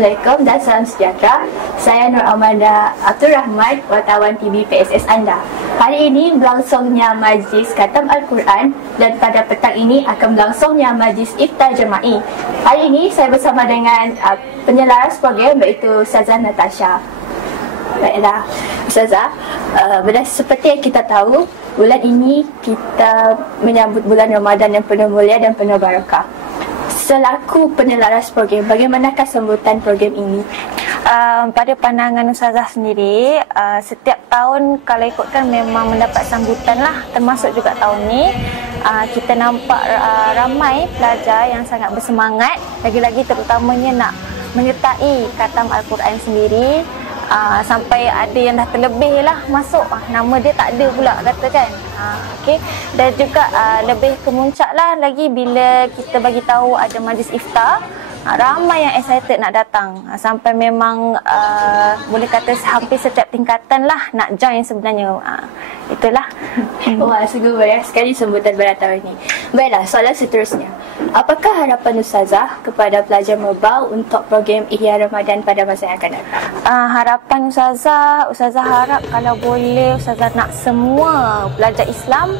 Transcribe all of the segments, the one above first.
Assalamualaikum dan salam sejahtera. Saya Nur Amanda Abdul Rahman, wartawan TV PSS anda. Hari ini berlangsungnya majlis khatam Al-Quran dan pada petang ini akan berlangsungnya majlis iftar jema'i. Hari ini saya bersama dengan penyelaras program iaitu Ustazah Natasha. Baiklah, Ustazah, seperti yang kita tahu, bulan ini kita menyambut bulan Ramadan yang penuh mulia dan penuh barakah. Selaku penyelaras program, bagaimanakah sambutan program ini? Pada pandangan Ustazah sendiri, setiap tahun kalau ikutkan memang mendapat sambutan lah, termasuk juga tahun ni. Kita nampak ramai pelajar yang sangat bersemangat, lagi-lagi terutamanya nak menyertai khatam Al-Quran sendiri. Sampai ada yang dah terlebih lah masuk, nama dia tak ada pula kata kan. Okay. Dan juga lebih kemuncak lah lagi bila kita bagi tahu ada majlis iftar. Ramai yang excited nak datang, sampai memang boleh kata hampir setiap tingkatan lah nak join sebenarnya. Itulah. Wah, sungguh banyak sekali sambutan pada tahun ini. Baiklah, soalan seterusnya, apakah harapan Ustazah kepada pelajar Merbau untuk program Ihya Ramadan pada masa yang akan datang? Harapan Ustazah harap kalau boleh Ustazah nak semua pelajar Islam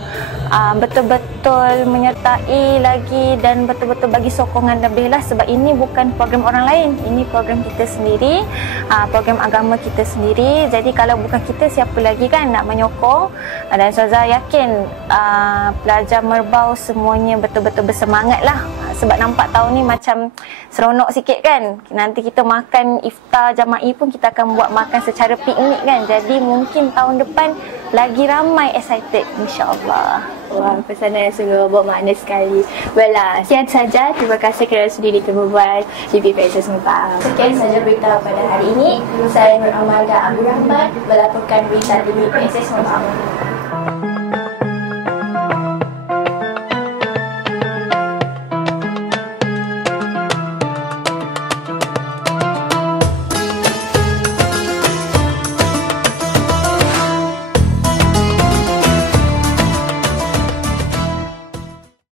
betul-betul menyertai lagi dan betul-betul bagi sokongan lebih lah, sebab ini bukan program orang lain, ini program kita sendiri, program agama kita sendiri. Jadi kalau bukan kita, siapa lagi kan nak menyokong? Dan Ustazah yakin pelajar Merbau semuanya betul-betul bersemangat lah, sebab nampak tahun ni macam seronok sikit kan. Nanti kita makan iftar jama'i pun kita akan buat makan secara piknik kan. Jadi mungkin tahun depan lagi ramai excited, insyaAllah. Wah, pesanan yang sungguh bermakna sekali. Baiklah, sekian saja. Terima kasih kerana sudi ditemubuat TV PSS Merbau. Sekian saja berita pada hari ini. Saya Nur Amanda Abdul Rahman melaporkan berita TV PSS Merbau.